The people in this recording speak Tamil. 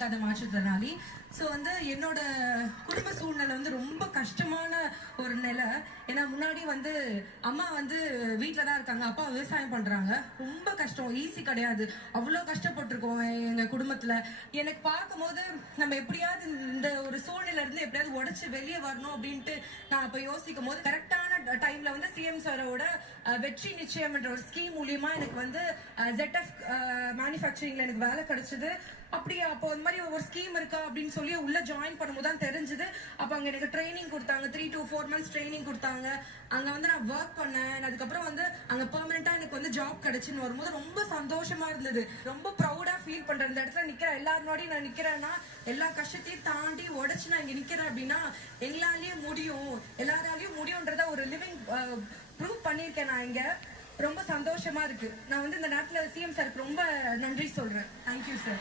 மாற்றுத்திறனாளி. ஸோ வந்து என்னோட குடும்ப சூழ்நிலை வந்து ரொம்ப கஷ்டமான ஒரு நிலை. ஏன்னா முன்னாடி வந்து அம்மா வந்து வீட்டில் தான் இருக்காங்க, அப்பா விவசாயம் பண்றாங்க. ரொம்ப கஷ்டம், ஈஸி கிடையாது. அவ்வளோ கஷ்டப்பட்டிருக்கோம் எங்க குடும்பத்துல. எனக்கு பார்க்கும்போது நம்ம எப்படியாவது இந்த ஒரு சூழ்நிலை இருந்து எப்படியாவது உடைச்சு வெளியே வரணும் அப்படின்ட்டு நான் அப்ப யோசிக்கும் போது கரெக்டான டைம்ல வந்து சிஎம் சாரோட வெற்றி நிச்சயம் என்ற ஒரு ஸ்கீம் மூலியமா எனக்கு வந்து ZF மேனுஃபேக்சரிங்ல எனக்கு வேலை கிடைச்சது. அப்படியே அப்போ இந்த மாதிரி ஒரு ஸ்கீம் இருக்கா அப்படின்னு சொல்லி உள்ள ஜாயின் பண்ணும்போது தான் தெரிஞ்சது. அப்ப அங்க எனக்கு ட்ரைனிங் கொடுத்தாங்க, 3 to 4 months ட்ரைனிங் கொடுத்தாங்க. அங்க வந்து நான் ஒர்க் பண்ணேன். அதுக்கப்புறம் வந்து அங்க பெர்மனண்டா எனக்கு வந்து ஜாப் கிடைச்சுன்னு வரும்போது ரொம்ப சந்தோஷமா இருந்தது. ரொம்ப ப்ரௌடா ஃபீல் பண்றேன். இந்த இடத்துல நிக்கிறேன், எல்லாருனோடையும் நான் நிக்கிறேன்னா எல்லா கஷ்டத்தையும் தாண்டி உடைச்சு நான் இங்க நிக்கிறேன் அப்படின்னா எங்களாலேயே முடியும், எல்லாராலையும் முடியும்ன்றத ஒரு லிவிங் ப்ரூவ் பண்ணியிருக்கேன் நான் இங்க. ரொம்ப சந்தோஷமா இருக்கு. நான் வந்து இந்த நேரத்துல சிஎம் சாருக்கு ரொம்ப நன்றி சொல்றேன். Thank you sir.